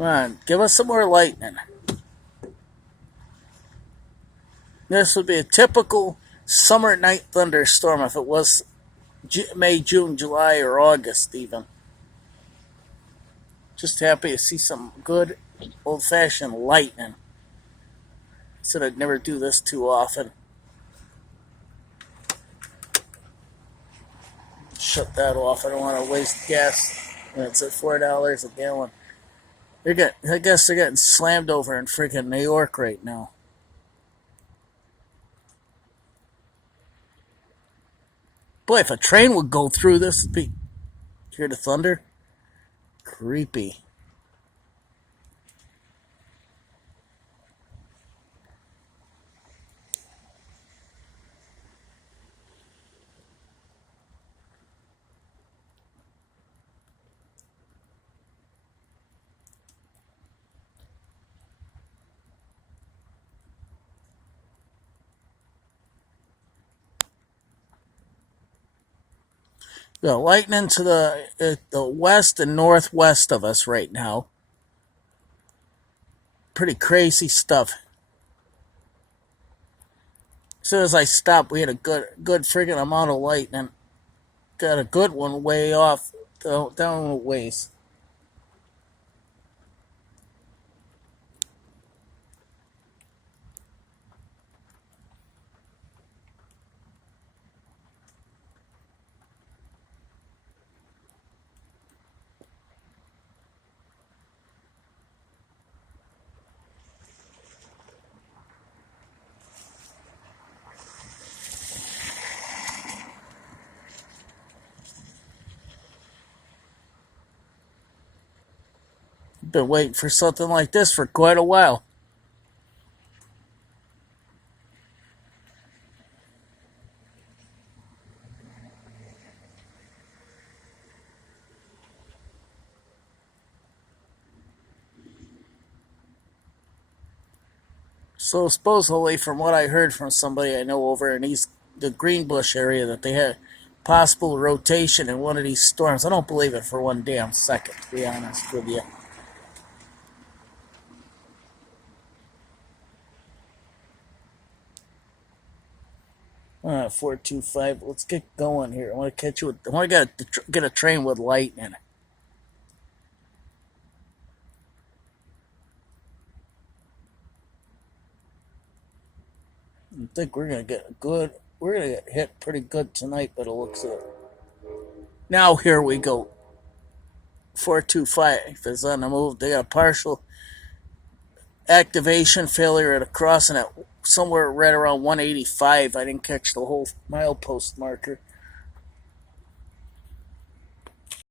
Come on, give us some more lightning. This would be a typical summer night thunderstorm if it was May, June, July, or August even. Just happy to see some good old-fashioned lightning. Said I'd never do this too often. Shut that off. I don't want to waste gas. It's at $4 a gallon. I guess they're getting slammed over in freaking New York right now. Boy, if a train would go through this, it'd be. Hear the thunder? Creepy. The lightning to the west and northwest of us right now. Pretty crazy stuff. As soon as I stopped, we had a good friggin' amount of lightning. Got a good one way off down a ways. Been waiting for something like this for quite a while. So supposedly, from what I heard from somebody I know over in the Greenbush area, that they had possible rotation in one of these storms. I don't believe it for one damn second, to be honest with you. 425. Let's get going here. I want to catch you with. I want to get a train with lightning. I think we're gonna get good. We're gonna get hit pretty good tonight, but it looks like. Now here we go. 425 is on the move. They got a partial activation failure at a crossing at somewhere right around 185. I didn't catch the whole milepost marker.